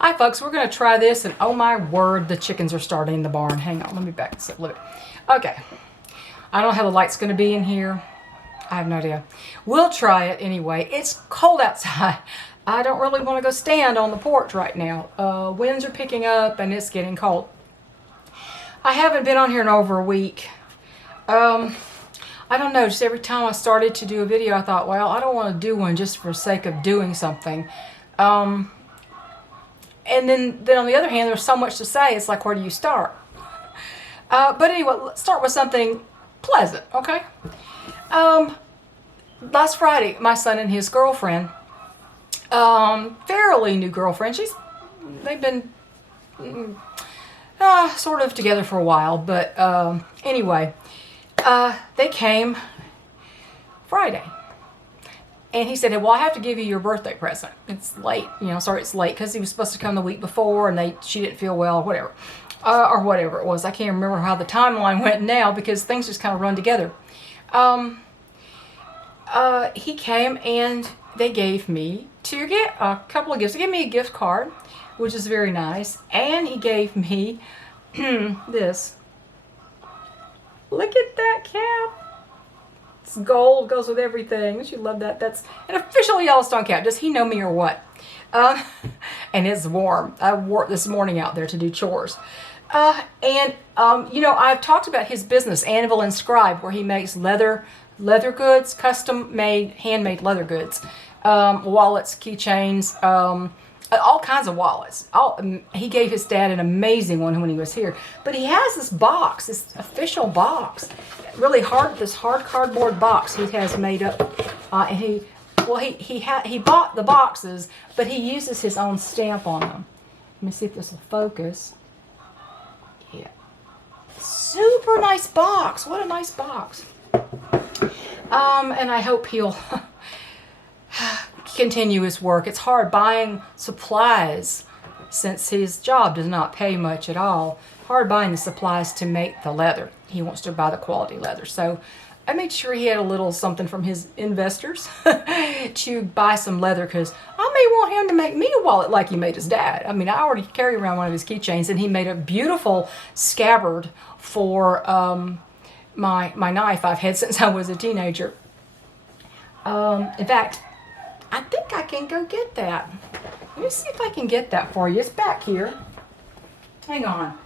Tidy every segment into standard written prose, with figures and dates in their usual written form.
Hi folks, we're going to try this, and oh my word, the chickens are starting in the barn. Hang on, let me back this up a little bit. Okay, I don't know how the light's going to be in here. I have no idea. We'll try it anyway. It's cold outside. I don't really want to go stand on the porch right now. Winds are picking up and it's getting cold. I haven't been on here in over a week. I don't know, just every time I started to do a video, I thought, well, I don't want to do one just for the sake of doing something. And then on the other hand, there's so much to say. It's like, where do you start? But anyway, let's start with something pleasant, okay? Last Friday, my son and his girlfriend, fairly new girlfriend. They've been sort of together for a while, but anyway, they came Friday. And he said, well, I have to give you your birthday present. It's late, sorry it's late, because he was supposed to come the week before and she didn't feel well, whatever. Or whatever it was. I can't remember how the timeline went now because things just kind of run together. He came and they gave me a couple of gifts. They gave me a gift card, which is very nice. And he gave me this. Look at that cap. It's gold, goes with everything. Don't you love that? That's an official Yellowstone cap. Does he know me or what? And it's warm. I wore it this morning out there to do chores. I've talked about his business, Anvil and Scribe, where he makes leather goods, custom-made, handmade leather goods, wallets, keychains, all kinds of wallets. He gave his dad an amazing one when he was here. But he has this box, this official box, really hard, this hard cardboard box he has made up. And he bought the boxes, but he uses his own stamp on them. Let me see if this will focus. Yeah. Super nice box. What a nice box. And I hope he'll continue his work. It's hard buying supplies since his job does not pay much at all. Hard buying the supplies to make the leather. He wants to buy the quality leather. So I made sure he had a little something from his investors to buy some leather, because I may want him to make me a wallet like he made his dad. I mean, I already carry around one of his keychains, and he made a beautiful scabbard for my knife I've had since I was a teenager. In fact, I think I can go get that. Let me see if I can get that for you. It's back here. Hang on.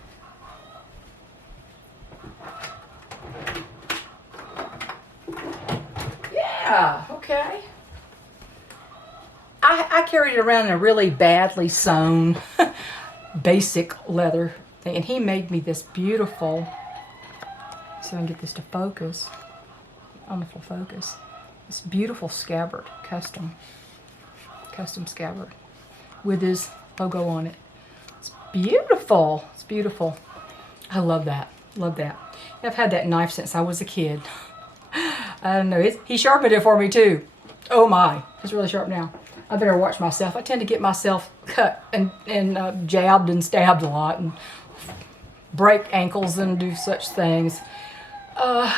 Yeah, okay. I carried it around in a really badly sewn basic leather thing, and he made me this beautiful, so I can get this to focus. I don't know if it'll focus. This beautiful scabbard, custom scabbard with his logo on it. It's beautiful. It's beautiful. I love that. Love that. I've had that knife since I was a kid. I don't know. He sharpened it for me too. Oh my. It's really sharp now. I better watch myself. I tend to get myself cut and jabbed and stabbed a lot and break ankles and do such things. I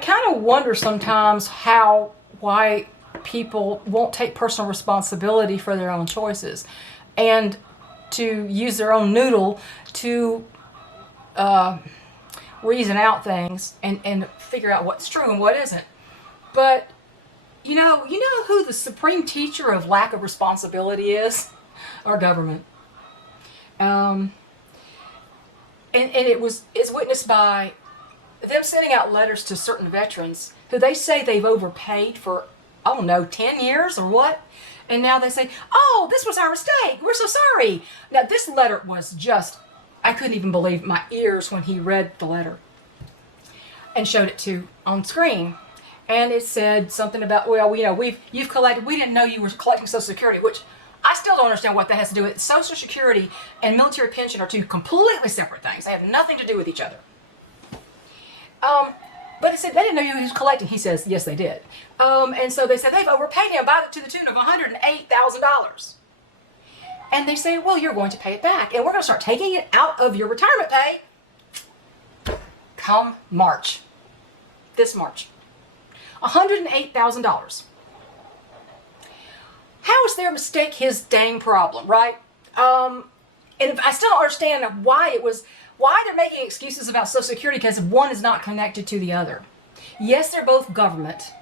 kind of wonder sometimes why people won't take personal responsibility for their own choices and to use their own noodle to reason out things and figure out what's true and what isn't. But you know who the supreme teacher of lack of responsibility is? Our government. And it's witnessed by them sending out letters to certain veterans who they say they've overpaid for, I don't know, 10 years or what. And now they say, oh, this was our mistake. We're so sorry. Now, this letter was just, I couldn't even believe my ears when he read the letter and showed it on screen. And it said something about, well, you've collected, we didn't know you were collecting Social Security, which I still don't understand what that has to do with. Social Security and military pension are two completely separate things. They have nothing to do with each other. But it said they didn't know you was collecting. He says, yes, they did. And so they said they've overpaid him to the tune of $108,000. And they say, well, you're going to pay it back. And we're going to start taking it out of your retirement pay come March. This March. $108,000. How is their mistake his dang problem, right? And I still don't understand why they're making excuses about Social Security because one is not connected to the other. Yes, they're both government.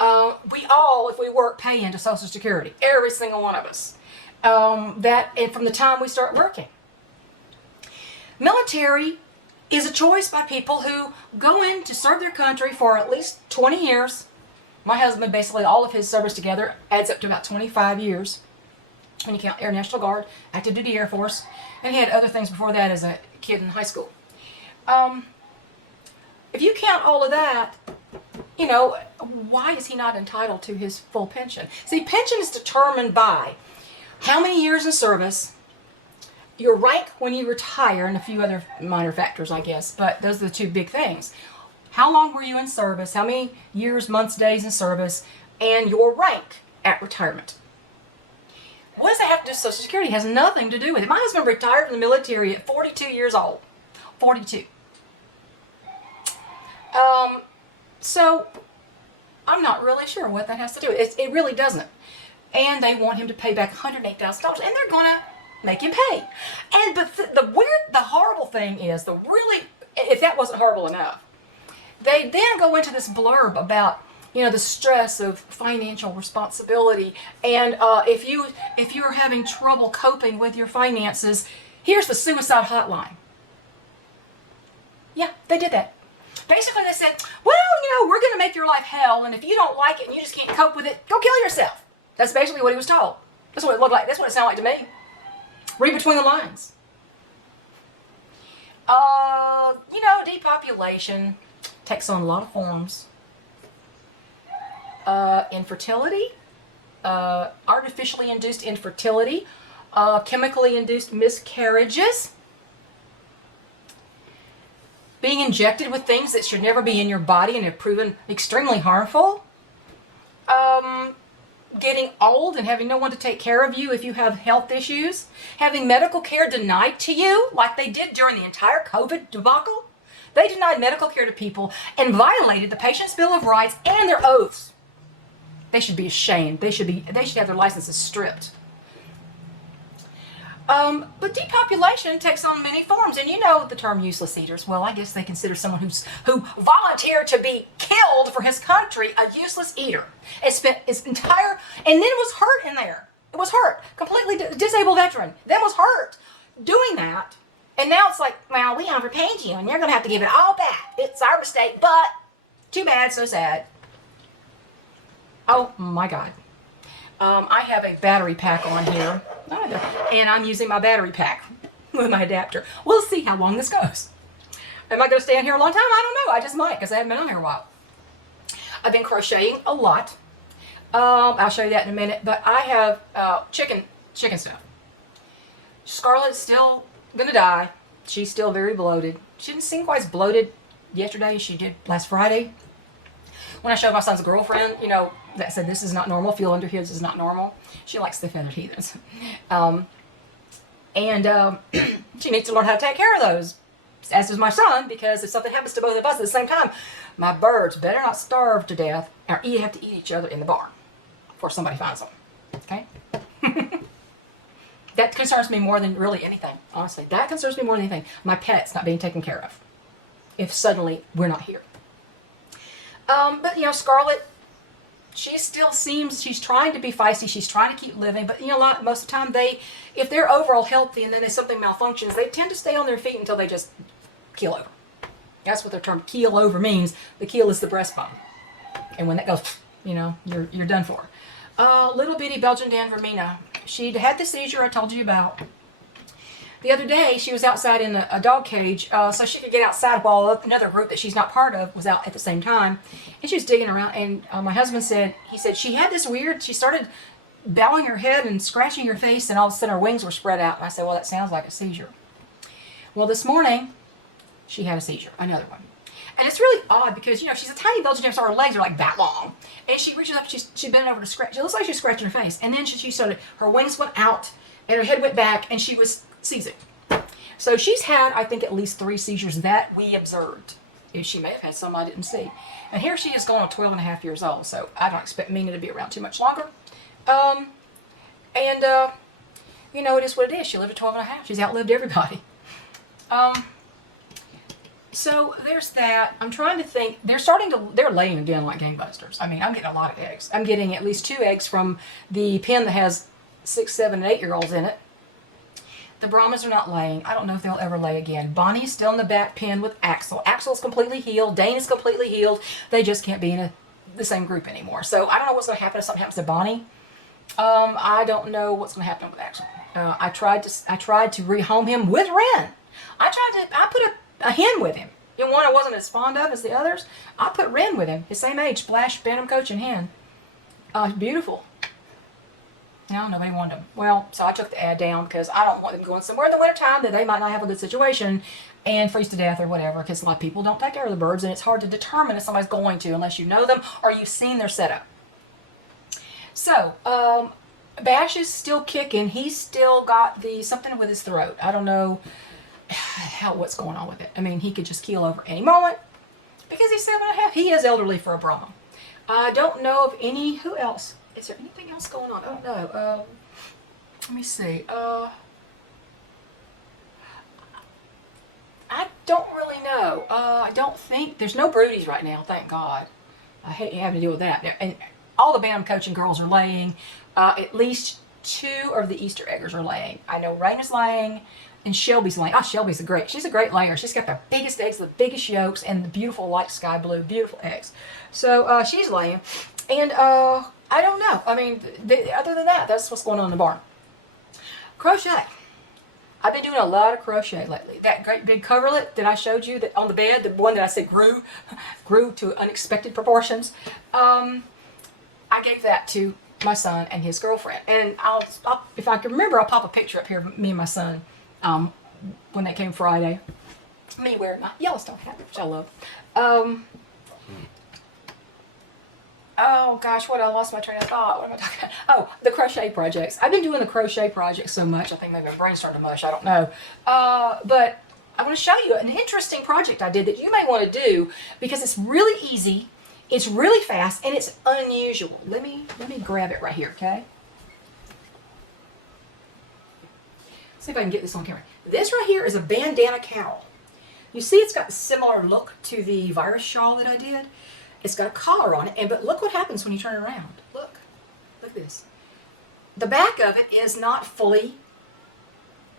We all, if we work, pay into Social Security. Every single one of us. And from the time we start working. Military is a choice by people who go in to serve their country for at least 20 years. My husband, basically all of his service together adds up to about 25 years. When you count Air National Guard, active duty Air Force, and he had other things before that as a kid in high school. If you count all of that, you know, why is he not entitled to his full pension? See, pension is determined by how many years in service, your rank when you retire, and a few other minor factors, I guess, but those are the two big things. How long were you in service? How many years, months, days in service, and your rank at retirement. What does that have to do with Social Security? It has nothing to do with it. My husband retired from the military at 42 years old. 42. So I'm not really sure what that has to do with it. It really doesn't. And they want him to pay back $108,000, and they're gonna make him pay. And but the horrible thing is, if that wasn't horrible enough, they then go into this blurb about, you know, the stress of financial responsibility, and if you're having trouble coping with your finances, here's the suicide hotline. Yeah, they did that. Basically, they said, well, you know, we're going to make your life hell, and if you don't like it and you just can't cope with it, go kill yourself. That's basically what he was told. That's what it looked like. That's what it sounded like to me. Read between the lines. You know, depopulation takes on a lot of forms. Infertility, artificially induced infertility, chemically induced miscarriages, being injected with things that should never be in your body and have proven extremely harmful, getting old and having no one to take care of you if you have health issues, having medical care denied to you like they did during the entire COVID debacle. They denied medical care to people and violated the Patient's Bill of Rights and their oaths. They should be ashamed. They should have their licenses stripped. But depopulation takes on many forms, and you know the term useless eaters. Well, I guess they consider someone who volunteered to be killed for his country a useless eater. It spent his entire, and then was hurt in there. It was hurt. Completely disabled veteran. Then was hurt doing that. And now it's like, well, we overpaid you, and you're going to have to give it all back. It's our mistake, but too bad, so sad. Oh my God. I have a battery pack on here, and I'm using my battery pack with my adapter. We'll see how long this goes. Am I going to stay on here a long time? I don't know. I just might, because I haven't been on here a while. I've been crocheting a lot. I'll show you that in a minute. But I have chicken stuff. Scarlett's still going to die. She's still very bloated. She didn't seem quite as bloated yesterday as she did last Friday. When I showed my son's girlfriend, you know, that said, this is not normal. Feel under here, this is not normal. She likes the feathered heathens. She needs to learn how to take care of those, as does my son, because if something happens to both of us at the same time, my birds better not starve to death or have to eat each other in the barn before somebody finds them. Okay? That concerns me more than really anything, honestly. That concerns me more than anything. My pets not being taken care of if suddenly we're not here. But, you know, Scarlett, she still seems, she's trying to be feisty. She's trying to keep living. But, you know, most of the time, if they're overall healthy and then something malfunctions, they tend to stay on their feet until they just keel over. That's what the term keel over means. The keel is the breastbone. And when that goes, you know, you're done for. Little bitty Belgian Danver Mina. She'd had the seizure I told you about. The other day, she was outside in a dog cage, so she could get outside while another group that she's not part of was out at the same time. And she was digging around, and my husband said, she had this weird, she started bowing her head and scratching her face, and all of a sudden her wings were spread out. And I said, well, that sounds like a seizure. Well, this morning, she had a seizure, another one. And it's really odd because, you know, she's a tiny Belgian Dancer, so her legs are like that long. And she reaches up, she bent over to scratch. It looks like she's scratching her face. And then she started, her wings went out, and her head went back, and she was seizing. So she's had, I think, at least 3 seizures that we observed. She may have had some I didn't see. And here she is going on 12 and a half years old, so I don't expect Mina to be around too much longer. And, you know, it is what it is. She lived at 12 and a half. She's outlived everybody. So there's that. I'm trying to think. They're laying again like gangbusters. I mean, I'm getting a lot of eggs. I'm getting at least 2 eggs from the pen that has 6, 7, and 8-year-olds in it. The Brahmas are not laying. I don't know if they'll ever lay again. Bonnie's still in the back pen with Axel. Axel's completely healed. Dane is completely healed. They just can't be in the same group anymore. So I don't know what's going to happen if something happens to Bonnie. I don't know what's going to happen with Axel. I tried to rehome him with Ren. I put a hen with him. The one I wasn't as fond of as the others. I put Ren with him. His same age, Splash, Bantam Coach, and hen. Beautiful. No, nobody wanted them. Well, so I took the ad down because I don't want them going somewhere in the wintertime that they might not have a good situation and freeze to death or whatever, because a lot of people don't take care of the birds, and it's hard to determine if somebody's going to unless you know them or you've seen their setup. So, Bash is still kicking. He's still got something with his throat. I don't know what's going on with it. I mean, he could just keel over any moment because he's 7 and a half. He is elderly for a Brahma. I don't know of who else? Is there anything else going on? I don't know. Let me see. I don't really know. I don't think there's no broodies right now. Thank God. I hate having to deal with that. And all the Bantam Coaching girls are laying. At least 2 of the Easter eggers are laying. I know Raina's laying, and Shelby's laying. Shelby's she's a great layer. She's got the biggest eggs, the biggest yolks, and the beautiful light sky blue, beautiful eggs. So she's laying, and I don't know. I mean, other than that, that's what's going on in the barn. Crochet. I've been doing a lot of crochet lately. That great big coverlet that I showed you that on the bed, the one that I said grew to unexpected proportions. I gave that to my son and his girlfriend, and I'll if I can remember, I'll pop a picture up here of me and my son when they came Friday. Me wearing my Yellowstone hat, which I love. Oh gosh, I lost my train of thought. What am I talking about? Oh, the crochet projects. I've been doing the crochet projects so much, I think maybe my brain started to mush, I don't know. But I want to show you an interesting project I did that you may want to do because it's really easy, it's really fast, and it's unusual. Let me grab it right here, okay? See if I can get this on camera. This right here is a bandana cowl. You see it's got a similar look to the virus shawl that I did. It's got a collar on it, but look what happens when you turn it around. Look at this. The back of it is not fully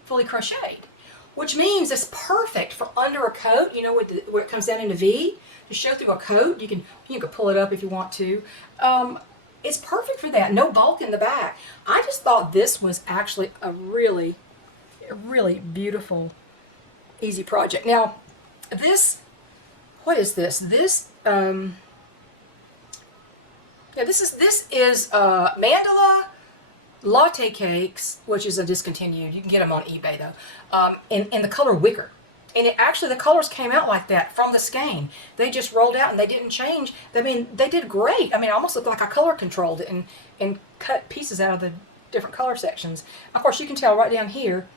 crocheted, which means it's perfect for under a coat, you know, where it comes down in a V, to show through a coat. You can pull it up if you want to. It's perfect for that. No bulk in the back. I just thought this was actually a really beautiful, easy project. Now, what is this? This is Mandala Latte Cakes, which is a discontinued. You can get them on eBay though, in the color wicker. And the colors came out like that from the skein. They just rolled out and they didn't change. I mean, they did great. I mean, it almost looked like I color controlled it and cut pieces out of the different color sections. Of course, you can tell right down here,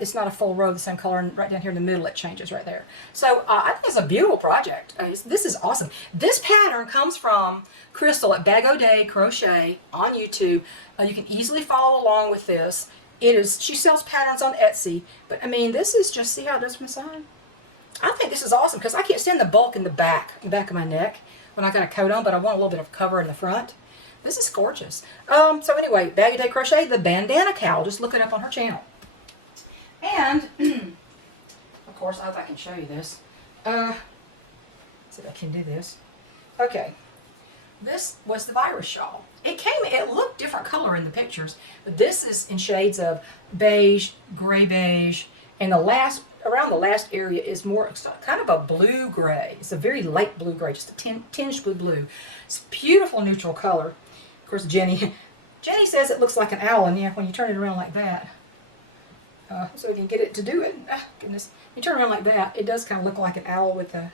it's not a full row of the same color, and right down here in the middle it changes right there. So I think it's a beautiful project. This is awesome. This pattern comes from Crystal at Bag O' Day Crochet on YouTube. You can easily follow along with this. She sells patterns on Etsy, but I mean, this is just, see how it does from the side? I think this is awesome because I can't stand the bulk in the back of my neck when I got a coat on, but I want a little bit of cover in the front. This is gorgeous. So anyway, Bag O' Day Crochet, the bandana cowl. Just look it up on her channel. And, of course, I hope I can show you this. See if I can do this. Okay. This was the virus shawl. It looked different color in the pictures, but this is in shades of beige, gray beige, and around the last area is more, it's kind of a blue-gray. It's a very light blue-gray, just a tinged blue. It's a beautiful neutral color. Of course, Jenny says it looks like an owl, and yeah, when you turn it around like that, so we can get it to do it. Goodness. You turn around like that, it does kind of look like an owl with the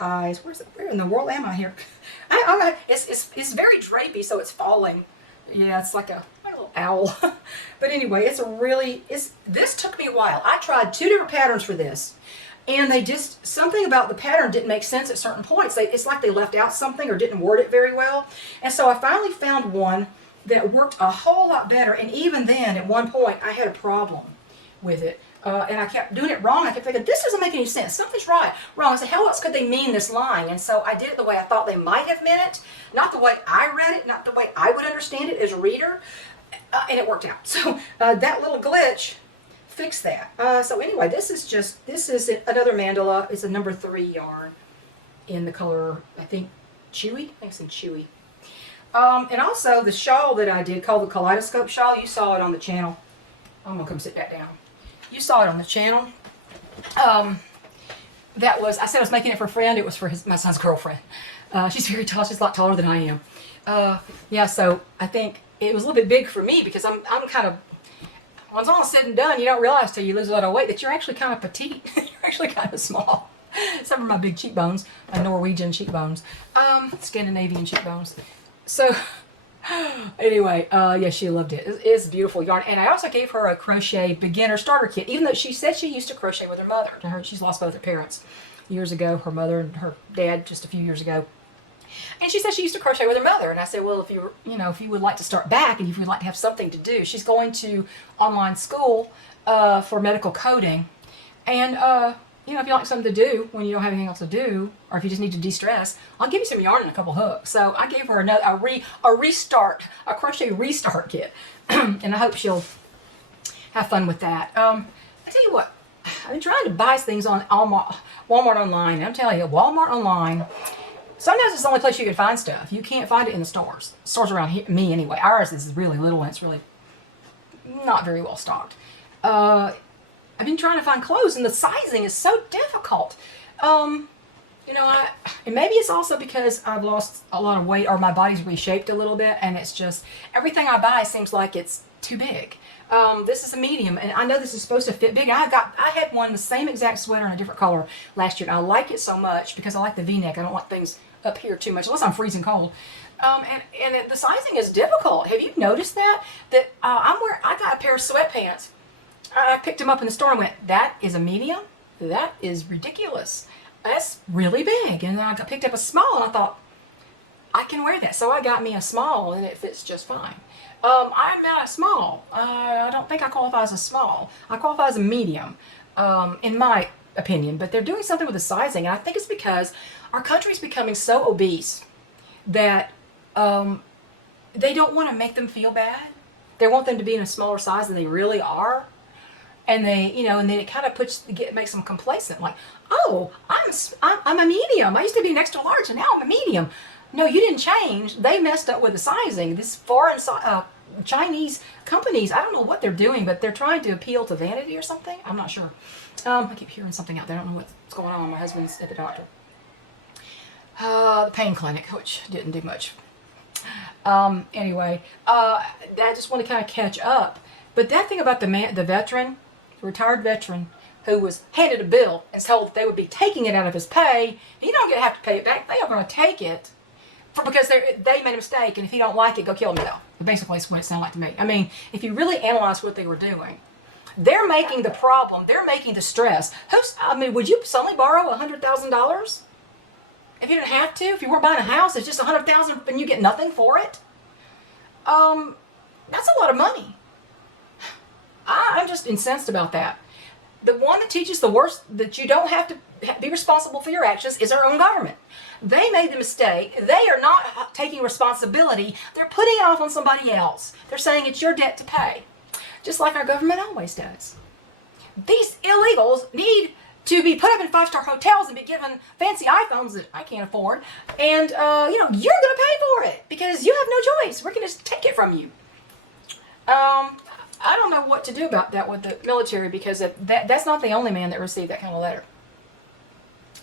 eyes. Where in the world am I here? It's very drapey, so it's falling. Yeah, it's like a little owl. But anyway, this took me a while. I tried 2 different patterns for this, and something about the pattern didn't make sense at certain points. It's like they left out something or didn't word it very well. And so I finally found one that worked a whole lot better. And even then, at one point, I had a problem with it. And I kept doing it wrong. I kept thinking, this doesn't make any sense. Something's wrong. I said, how else could they mean this line? And so I did it the way I thought they might have meant it. Not the way I read it, not the way I would understand it as a reader. And it worked out. So that little glitch fixed that. So anyway, this is another mandala. It's a number 3 yarn in the color, I think, Chewy? I think it's in Chewy. And also the shawl that I did called the Kaleidoscope shawl. You saw it on the channel. I'm going to come sit back down. You saw it on the channel. That was, I said I was making it for a friend. It was for my son's girlfriend. She's very tall. She's a lot taller than I am. Yeah, so I think it was a little bit big for me because I'm kind of, when it's all said and done, you don't realize till you lose a lot of weight that you're actually kind of petite. You're actually kind of small. Some of my big cheekbones, Norwegian cheekbones, Scandinavian cheekbones. So anyway, yeah, she loved it. It's beautiful yarn. And I also gave her a crochet beginner starter kit, even though she said she used to crochet with her mother. She's lost both her parents years ago, her mother and her dad just a few years ago. And she said she used to crochet with her mother. And I said, well, if you would like to start back and if you would like to have something to do, she's going to online school for medical coding. And if you like something to do when you don't have anything else to do, or if you just need to de-stress, I'll give you some yarn and a couple hooks. So I gave her a crochet restart kit, and I hope she'll have fun with that. I tell you what, I've been trying to buy things on Walmart online. And I'm telling you, Walmart online, sometimes it's the only place you can find stuff. You can't find it in the stores. Stores around here, me anyway. Ours is really little and it's really not very well stocked. I've been trying to find clothes and the sizing is so difficult. And maybe it's also because I've lost a lot of weight or my body's reshaped a little bit and it's just, everything I buy seems like it's too big. This is a medium and I know this is supposed to fit big. I had one, the same exact sweater in a different color last year and I like it so much because I like the V-neck. I don't want things up here too much unless I'm freezing cold. And the sizing is difficult. Have you noticed that? I got a pair of sweatpants. I picked them up in the store and went, that is a medium? That is ridiculous. That's really big. And then I picked up a small and I thought, I can wear that. So I got me a small and it fits just fine. I'm not a small. I don't think I qualify as a small. I qualify as a medium, in my opinion. But they're doing something with the sizing. And I think it's because our country's becoming so obese that they don't want to make them feel bad. They want them to be in a smaller size than they really are. And they, and then it kind of makes them complacent. Like, oh, I'm a medium. I used to be an extra large, and now I'm a medium. No, you didn't change. They messed up with the sizing. This foreign Chinese companies, I don't know what they're doing, but they're trying to appeal to vanity or something. I'm not sure. I keep hearing something out there. I don't know what's going on. My husband's at the doctor. The pain clinic, which didn't do much. Anyway, I just want to kind of catch up. But that thing about the veteran, retired veteran, who was handed a bill and told that they would be taking it out of his pay, he don't have to pay it back. They are going to take it because they made a mistake, and if you don't like it, go kill themself. Basically, that's what it sounded like to me. I mean, if you really analyze what they were doing, they're making the problem, they're making the stress. Would you suddenly borrow $100,000 if you didn't have to? If you weren't buying a house, it's just $100,000 and you get nothing for it. That's a lot of money. I'm just incensed about that. The one that teaches the worst, that you don't have to be responsible for your actions, is our own government. They made the mistake. They are not taking responsibility. They're putting it off on somebody else. They're saying it's your debt to pay, just like our government always does. These illegals need to be put up in 5-star hotels and be given fancy iPhones that I can't afford. And, you're going to pay for it because you have no choice. We're going to just take it from you. I don't know what to do about that with the military because that's not the only man that received that kind of letter.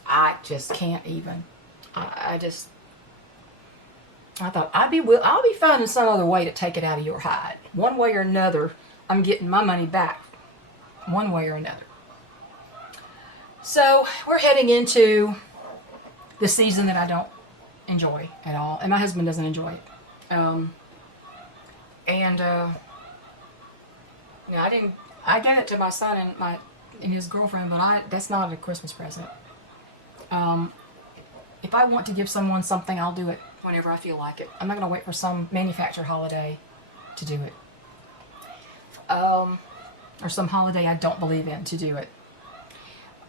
I just can't even. I thought I'll be finding some other way to take it out of your hide. One way or another, I'm getting my money back. One way or another. So we're heading into the season that I don't enjoy at all, and my husband doesn't enjoy it. I gave it to my son and his girlfriend, but that's not a Christmas present. If I want to give someone something, I'll do it whenever I feel like it. I'm not going to wait for some manufactured holiday to do it. Or some holiday I don't believe in to do it.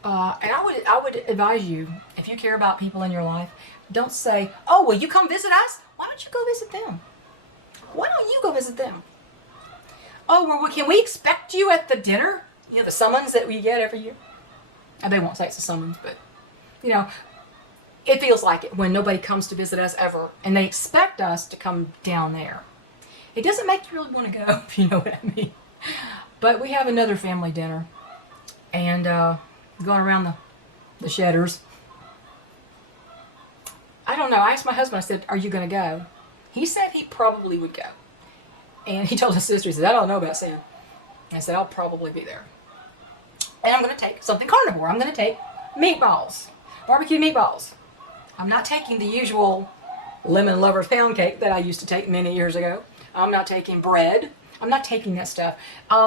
And I would advise you, if you care about people in your life, don't say, oh, will you come visit us? Why don't you go visit them? Why don't you go visit them? Oh, well, can we expect you at the dinner? You know, the summons that we get every year. And they won't say it's a summons, but, you know, it feels like it when nobody comes to visit us ever. And they expect us to come down there. It doesn't make you really want to go, if you know what I mean. But we have another family dinner. And going around the Shedders. I don't know. I asked my husband, I said, are you going to go? He said he probably would go. And he told his sister, he said, I don't know about Sam. I said, I'll probably be there. And I'm going to take something carnivore. I'm going to take meatballs. Barbecue meatballs. I'm not taking the usual lemon lover's pound cake that I used to take many years ago. I'm not taking bread. I'm not taking that stuff.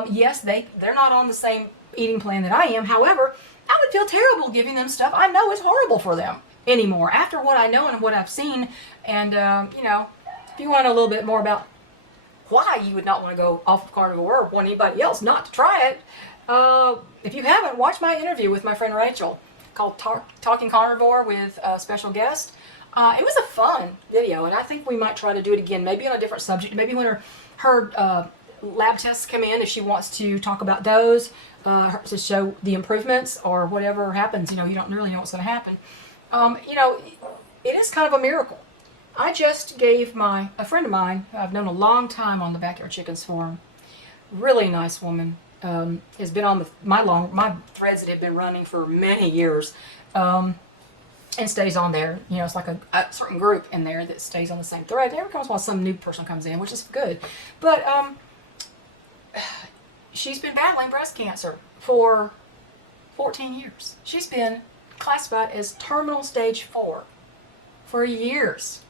Yes, they're not on the same eating plan that I am. However, I would feel terrible giving them stuff I know is horrible for them anymore. After what I know and what I've seen. And, you know, if you want to know a little bit more about why you would not want to go off of carnivore or want anybody else not to try it, if you haven't, watch my interview with my friend Rachel called Talking Carnivore with a special guest. It was a fun video, and I think we might try to do it again, maybe on a different subject. Maybe when her lab tests come in, if she wants to talk about those, to show the improvements or whatever happens. You know, you don't really know what's going to happen. You know, it is kind of a miracle. I just gave a friend of mine, who I've known a long time on the Backyard Chickens forum, really nice woman, has been on my threads that have been running for many years, and stays on there. You know, it's like a certain group in there that stays on the same thread. Every once in a while some new person comes in, which is good. But she's been battling breast cancer for 14 years. She's been classified as terminal stage 4 for years.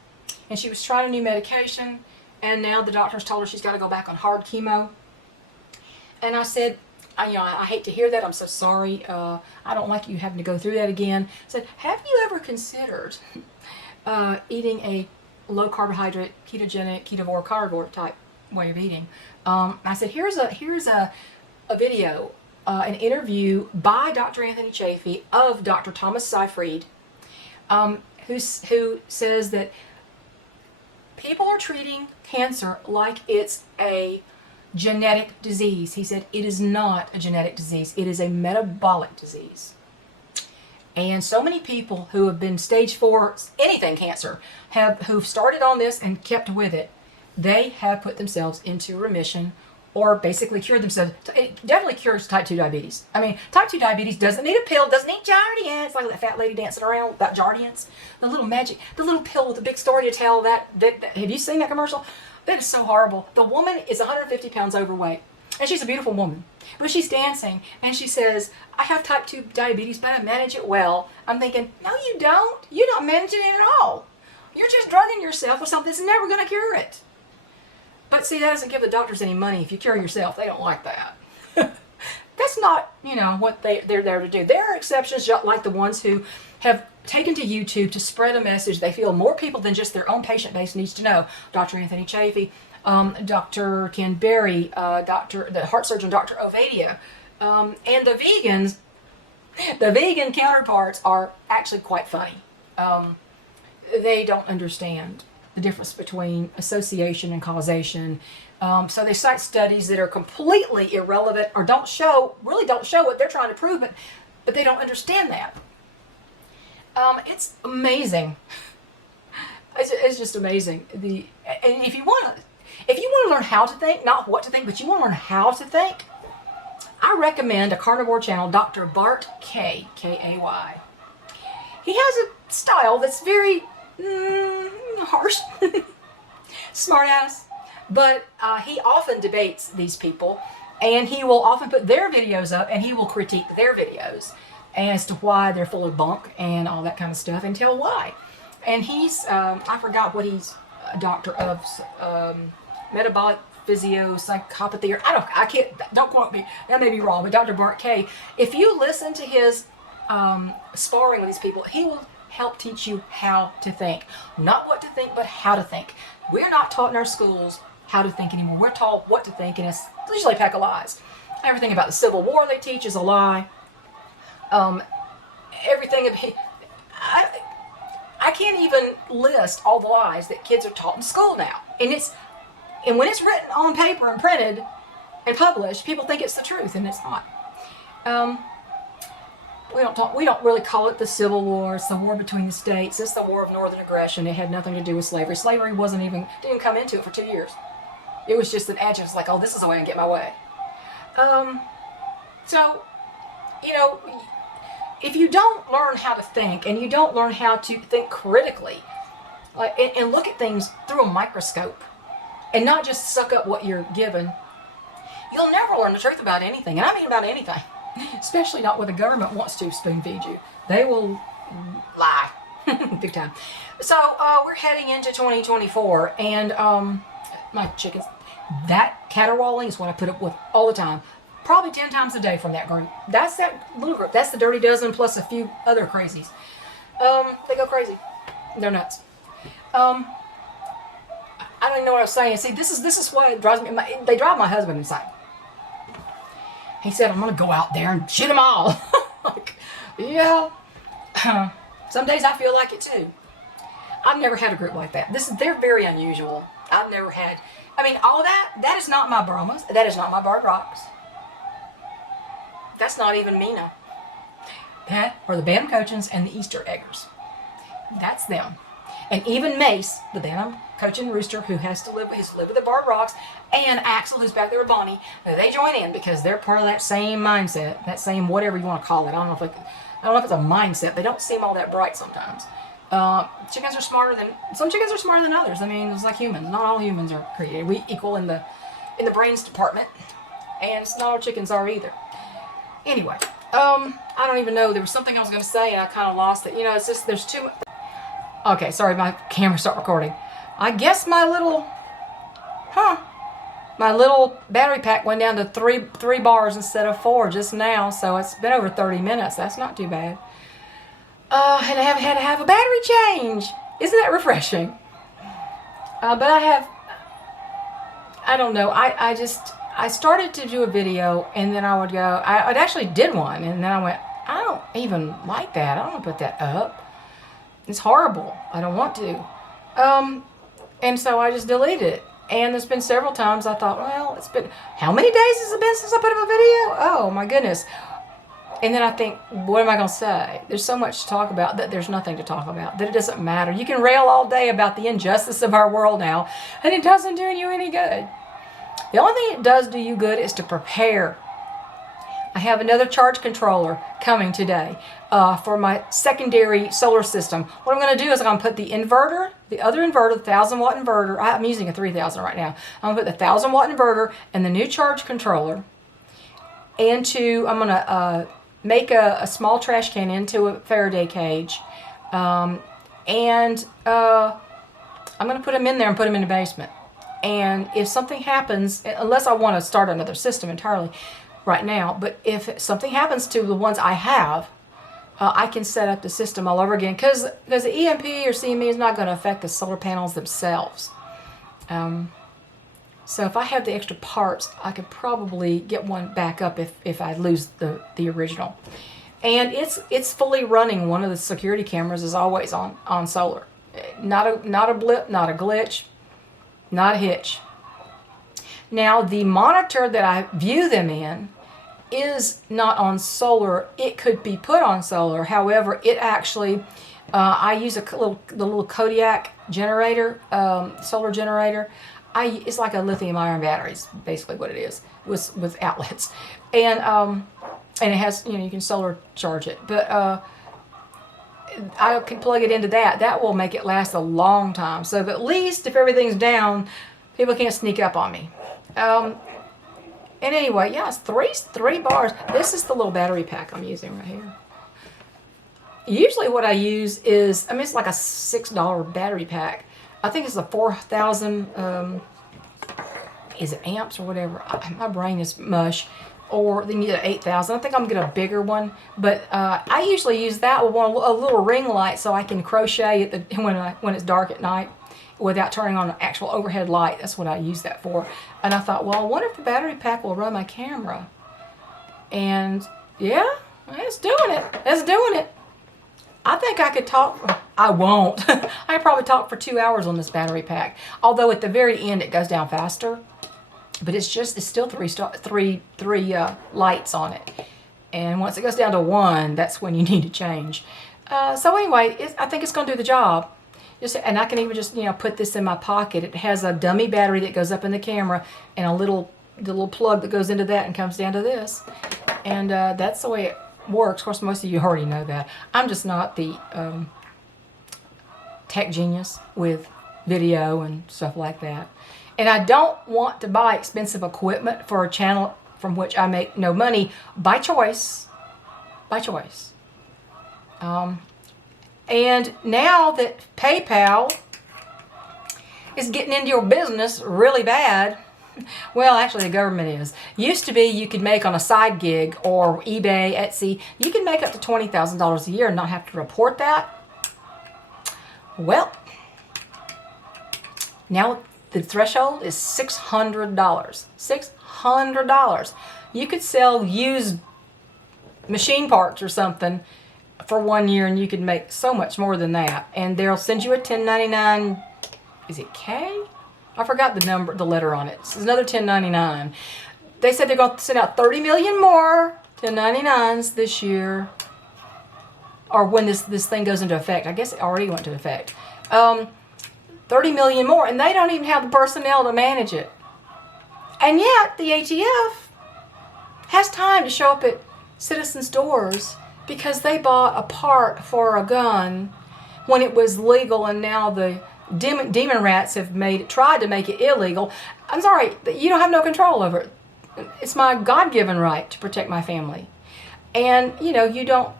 And she was trying a new medication, and now the doctors told her she's got to go back on hard chemo. And I said, I hate to hear that. I'm so sorry. I don't like you having to go through that again. I said, have you ever considered eating a low carbohydrate, ketogenic, ketovore, carnivore type way of eating? I said, here's a video, an interview by Dr. Anthony Chafee of Dr. Thomas Seyfried, who says that people are treating cancer like it's a genetic disease. He said it is not a genetic disease. It is a metabolic disease. And so many people who have been stage 4 anything cancer who've started on this and kept with it, they have put themselves into remission or basically cured themselves. It definitely cures type 2 diabetes. I mean, type 2 diabetes doesn't need a pill, doesn't need Jardiance. It's like that fat lady dancing around with that Jardiance. The little pill with a big story to tell. Have you seen that commercial? That is so horrible. The woman is 150 pounds overweight. And she's a beautiful woman. But she's dancing and she says, I have type 2 diabetes, but I manage it well. I'm thinking, no, you don't. You're not managing it at all. You're just drugging yourself with something that's never going to cure it. But see, that doesn't give the doctors any money if you cure yourself. They don't like that. That's not, what they're there to do. There are exceptions like the ones who have taken to YouTube to spread a message they feel more people than just their own patient base needs to know. Dr. Anthony Chafee, Dr. Ken Berry, the heart surgeon, Dr. Ovadia, and the vegans. The vegan counterparts are actually quite funny. They don't understand the difference between association and causation. So they cite studies that are completely irrelevant or don't show what they're trying to prove, but they don't understand that. It's amazing. It's just amazing. And if you want to learn how to think, not what to think, but you want to learn how to think, I recommend a carnivore channel, Dr. Bart K, K-A-Y. He has a style that's very harsh, smart ass, but he often debates these people, and he will often put their videos up and he will critique their videos as to why they're full of bunk and all that kind of stuff and tell why. And he's I forgot what he's a doctor of, metabolic physiopsychopathy, or don't quote me, that may be wrong, but Dr. Bart K, if you listen to his sparring with these people, he will help teach you how to think. Not what to think, but how to think. We're not taught in our schools how to think anymore. We're taught what to think, and it's usually a pack of lies. Everything about the Civil War they teach is a lie. Everything I can't even list all the lies that kids are taught in school now. And when it's written on paper and printed and published, people think it's the truth, and it's not. We don't really call it the Civil War. It's the war between the states. It's the war of northern aggression. It had nothing to do with slavery. Slavery didn't come into it for 2 years. It was just an adjunct, like, oh, this is the way I get my way. So, you know, if you don't learn how to think, and you don't learn how to think critically, and look at things through a microscope, and not just suck up what you're given, you'll never learn the truth about anything. And I mean about anything. Especially not when the government wants to spoon feed you. They will lie. Big time. So, we're heading into 2024, and my chickens, that caterwauling is what I put up with all the time. Probably 10 times a day from that group. That's that little group. That's the Dirty Dozen plus a few other crazies. They go crazy. They're nuts. I don't even know what I was saying. See, this is what drives me. They drive my husband insane. He said, I'm going to go out there and shoot them all. Like, yeah. Some days I feel like it too. I've never had a group like that. They're very unusual. I've never had, all of that is not my bromas. That is not my barred rocks. That's not even Mina. That are the Bantam Cochins and the Easter Eggers. That's them. And even Mace, the Bantam Cochin rooster, who has to live with the barred rocks, and Axel, who's back there with Bonnie, they join in because they're part of that same mindset, that same whatever you want to call it. I don't know if it's a mindset. They don't seem all that bright sometimes. Chickens are some chickens are smarter than others. It's like humans. Not all humans are created. We equal in the brains department, and not all chickens are either. Anyway, I don't even know. There was something I was going to say, and I kind of lost it. It's just there's too. Okay, sorry, my camera stopped recording. I guess my little battery pack went down to three bars instead of 4 just now, so it's been over 30 minutes. That's not too bad. And I haven't had to have a battery change. Isn't that refreshing? But I don't know. I started to do a video, and then I would go, I actually did one, and then I went, I don't even like that. I don't want to put that up. It's horrible. I don't want to. And so I just deleted it. And there's been several times I thought, well, it's been, how many days has it been since I put up a video? Oh my goodness. And then I think, what am I going to say? There's so much to talk about that there's nothing to talk about, that it doesn't matter. You can rail all day about the injustice of our world now, and it doesn't do you any good. The only thing it does do you good is to prepare. I have another charge controller coming today for my secondary solar system. What I'm going to do is I'm going to put the inverter, the other inverter, the 1,000-watt inverter. I'm using a 3,000 right now. I'm going to put the 1,000-watt inverter and the new charge controller I'm going to make a small trash can into a Faraday cage. And I'm going to put them in there and put them in the basement. And if something happens, unless I want to start another system entirely right now, but if something happens to the ones I have, I can set up the system all over again, because the EMP or CME is not going to affect the solar panels themselves. So if I have the extra parts, I could probably get one back up if I lose the original. And it's fully running. One of the security cameras is always on solar. Not a blip, not a glitch, not a hitch. Now the monitor that I view them in is not on solar. It could be put on solar. However, it actually, I use the little Kodiak generator, solar generator. It's like a lithium-ion battery. Is basically what it is, with outlets, and it has, you can solar charge it. But I can plug it into that. That will make it last a long time. So that at least if everything's down, people can't sneak up on me. And anyway, yeah, it's three bars. This is the little battery pack I'm using right here. Usually what I use is, it's like a $6 battery pack. I think it's a 4,000, is it amps or whatever? My brain is mush. or then you get an 8,000. I think I'm gonna get a bigger one, but I usually use that with a little ring light so I can crochet at the when it's dark at night without turning on an actual overhead light. That's what I use that for. And I thought, well, I wonder if the battery pack will run my camera. And yeah, it's doing it. It's doing it. I think I could talk. I won't. I could probably talk for 2 hours on this battery pack. Although at the very end it goes down faster. But it's still three lights on it. And once it goes down to 1, that's when you need to change. So anyway, I think it's going to do the job. And I can even just, put this in my pocket. It has a dummy battery that goes up in the camera and the little plug that goes into that and comes down to this. And that's the way it works. Of course, most of you already know that. I'm just not the tech genius with video and stuff like that. And I don't want to buy expensive equipment for a channel from which I make no money by choice. By choice. And now that PayPal is getting into your business really bad, well, actually the government is. Used to be you could make on a side gig or eBay, Etsy, you can make up to $20,000 a year and not have to report that. Well, now the threshold is $600. $600. You could sell used machine parts or something for 1 year and you could make so much more than that. And they'll send you a 1099, is it K? I forgot the letter on it. It's another 1099. They said they're going to send out 30 million more 1099s this year. Or when this thing goes into effect. I guess it already went into effect. 30 million more, and they don't even have the personnel to manage it. And yet, the ATF has time to show up at citizens' doors because they bought a part for a gun when it was legal, and now the demon rats have tried to make it illegal. I'm sorry, you don't have no control over it. It's my God-given right to protect my family. And, you don't...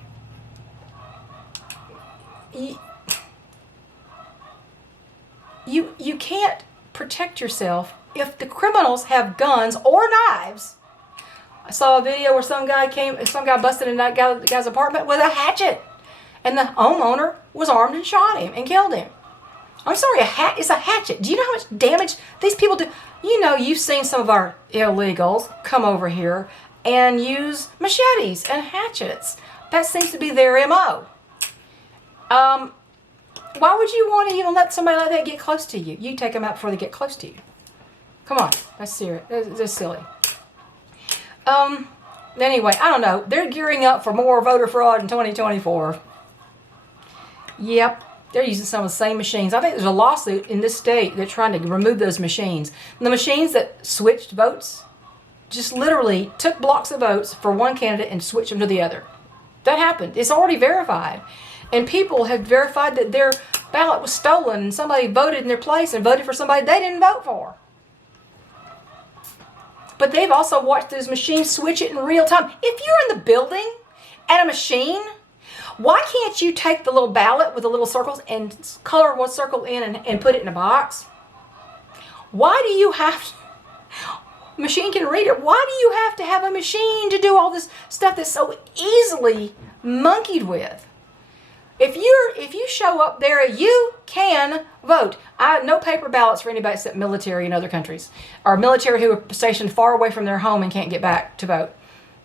You can't protect yourself if the criminals have guns or knives. I saw a video where some guy busted in that guy's apartment with a hatchet, and the homeowner was armed and shot him and killed him. I'm sorry, it's a hatchet. Do you know how much damage these people do? You've seen some of our illegals come over here and use machetes and hatchets. That seems to be their MO. Why would you want to even let somebody like that get close to you? You take them out before they get close to you. Come on, that's serious. That's silly. Anyway, I don't know. They're gearing up for more voter fraud in 2024. Yep, they're using some of the same machines. I think there's a lawsuit in this state. They're trying to remove those machines. And the machines that switched votes just literally took blocks of votes for one candidate and switched them to the other. That happened. It's already verified. And people have verified that their ballot was stolen and somebody voted in their place and voted for somebody they didn't vote for. But they've also watched those machines switch it in real time. If you're in the building at a machine, why can't you take the little ballot with the little circles and color one circle in and put it in a box? Why do you have to... Machine can read it. Why do you have to have a machine to do all this stuff that's so easily monkeyed with? If you show up there, you can vote. No paper ballots for anybody except military in other countries, or military who are stationed far away from their home and can't get back to vote.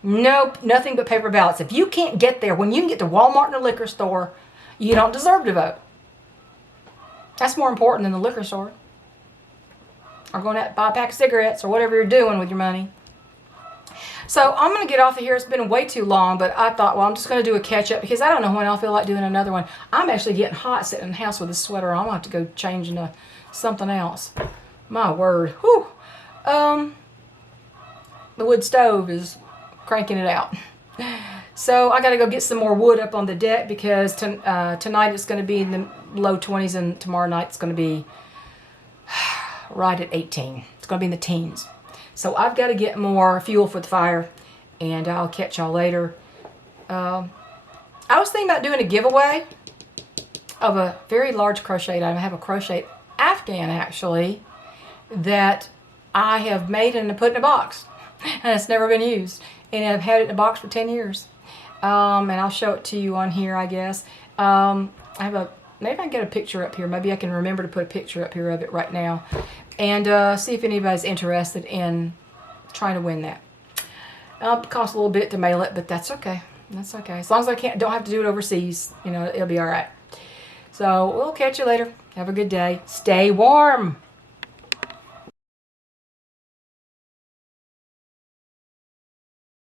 Nope, nothing but paper ballots. If you can't get there, when you can get to Walmart and a liquor store, you don't deserve to vote. That's more important than the liquor store, or going out to buy a pack of cigarettes, or whatever you're doing with your money. So I'm going to get off of here. It's been way too long, but I thought, well, I'm just going to do a catch-up because I don't know when I'll feel like doing another one. I'm actually getting hot sitting in the house with this sweater on. I'm going to have to go change into something else. My word. Whew. The wood stove is cranking it out. So I got to go get some more wood up on the deck because tonight it's going to be in the low 20s and tomorrow night it's going to be right at 18. It's going to be in the teens. So I've got to get more fuel for the fire, and I'll catch y'all later. I was thinking about doing a giveaway of a very large crochet item. I have a crochet Afghan, actually, that I have made and put in a box. and it's never been used. And I've had it in a box for 10 years. And I'll show it to you on here, I guess. I have a, maybe I can get a picture up here. Maybe I can remember to put a picture up here of it right now. And see if anybody's interested in trying to win that. It costs a little bit to mail it, but that's okay. That's okay. As long as I don't have to do it overseas, you know, it'll be all right. So we'll catch you later. Have a good day. Stay warm.